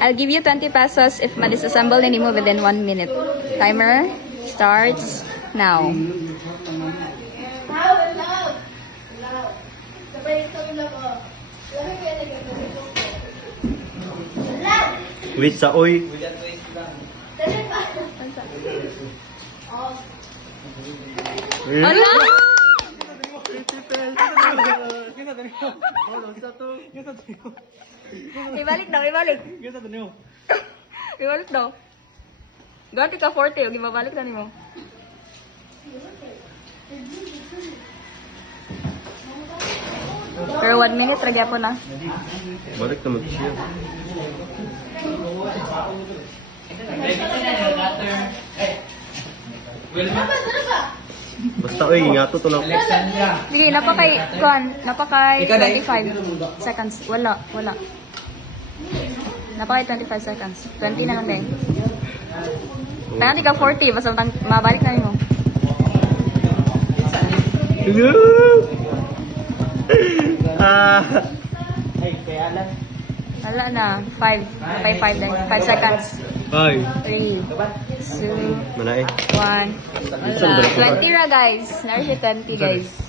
I'll give you 20 pesos if ma-disassemble na mo within 1 minute. Timer starts now. Wait sa oy. Ala! Ibalik daw, ibalik. Ibalik daw. Ganti ka 40, okay, babalik na nimo. Pero 1 minute, ragya po na. Balik naman siya. Basta oy, ingato to lang. Sige, napakay 25 seconds. Wala. Napakay 25 seconds. 20 na lang din. Kaya di ka 40, basta mabalik na mo. Wala na. 5 din. 5 seconds. 5. 3, 2, Mana eh. 1. 20 na guys. Narish 20 guys.